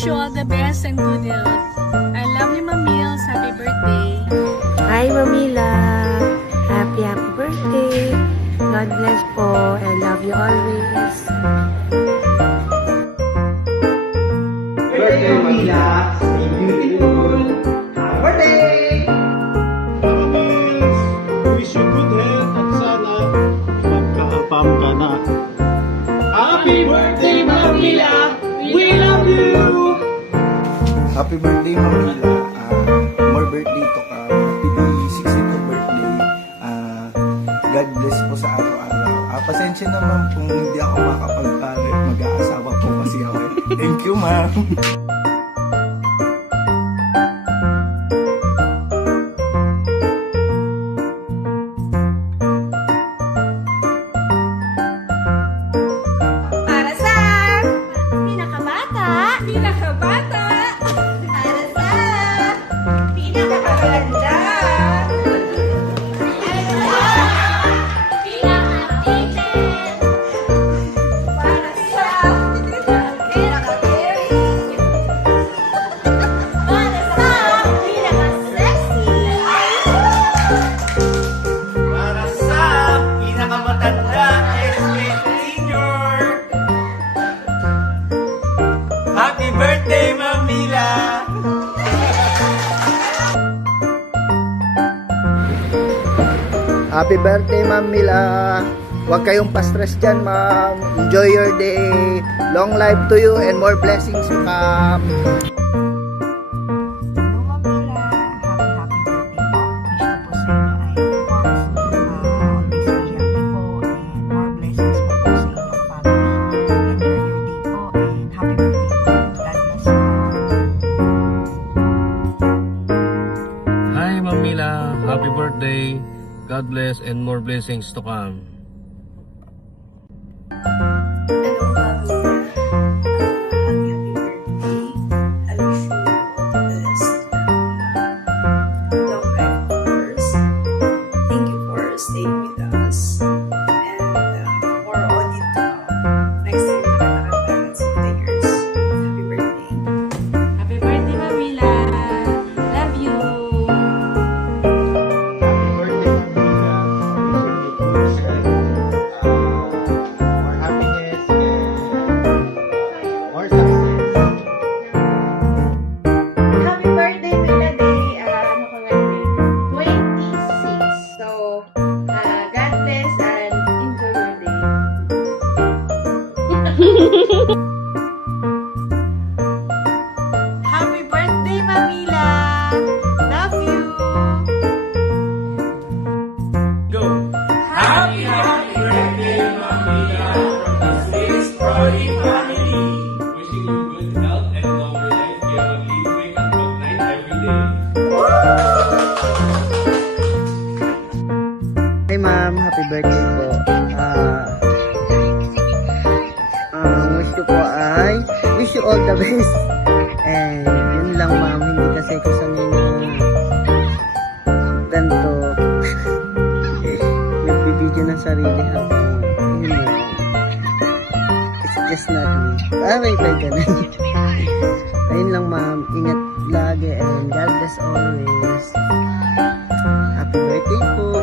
wish you all the best and good health. I love you, Mamils. Happy birthday. Hi, Mamila. Happy birthday. God bless po. I love you always. Birthday, Mamila. Stay beautiful. Happy birthday! Promise! Wish you good health at sana magka-apam ka na. Happy birthday, Mamila! We love you! Happy birthday, Mamila. More birthday to ka. Happy 62nd birthday. God bless po sa araw-araw. Pasensya naman kung hindi ako makapag-palit. Mag-aasawa po kasi ako. Thank you, ma'am. Para sa pinakabata, pinakabata, para sa pinakaganda, para sa pinaka-addicted, para sa pinaka-caring, para sa pinaka-sexy, Para sa pinakamatanda, senior. Happy birthday, Mamila! Happy birthday, Ma'am Mila. Huwag kayong pa-stress dyan, ma'am. Enjoy your day. Long life to you and more blessings to come. Hello, Mamila. Happy birthday po. Wish ko po sa inyo ay always be healthy po and more blessings po po sa inyong family. Enjoy your day po and happy birthday po. God bless you. Hi, Ma'am Mila. Happy birthday. God bless and more blessings to come. Hello, Mamila. Happy birthday. I wish you all the best. Long life, of course. Thank you for staying with us. And more on it next time na nakatagan sa years. Happy birthday. Happy birthday, Mamila. Love you. Happy birthday, Mamila. Wish you good health, more happiness, and more success. Happy birthday, Mila Day. Ano ka nga day? 26. So, God bless and enjoy your day. Happy birthday, Mamila. Love you. Go! Happy birthday, Mamila, from the Swiss Prodi family. Wishing you good health and longer life. Kaya mag-live, wake up, mag-night every day. Hi, ma'am. Happy birthday po. Wish ko po ay wish you all the best. And yun lang, ma'am. Hindi kasi ko sanay na ganito. Nagbibideo ng sarili habang express natin. Wait ka na. Ayun lang, ma'am. Ingat lagi and God bless always. Happy birthday po.